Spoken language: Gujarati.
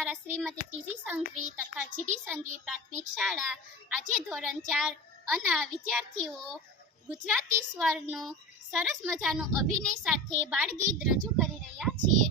દ્વારા શ્રીમતી ટીજી સંઘવી તથા જીડી સંઘવી પ્રાથમિક શાળા આજે ધોરણ 4 ના વિદ્યાર્થીઓ ગુજરાતી સ્વરનું સરસ મજાનું અભિનય સાથે બાળગીત રજૂ કરી રહ્યા છીએ।